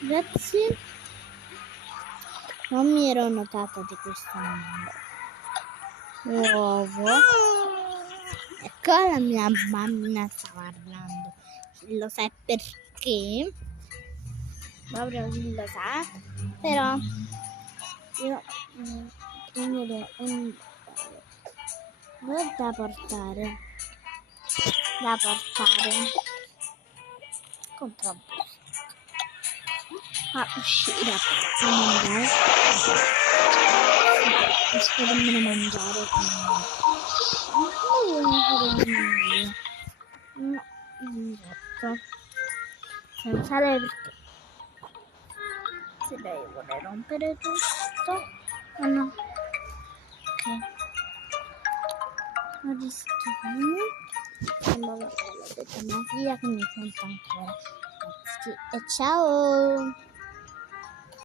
Grazie. Non mi ero notata di questo uovo. Ecco, la mia bambina sta parlando. Lo sai perché? Proprio chi lo sa. Però io prendere un da portare. Controllo. A uscire a mangiare. Spero di non mangiare. No, esatto. Senza lei perché se lei vuole rompere tutto. Ah no. Ok. Oggi allora, la mia figlia che mi sente ancora. Grazie e ciao.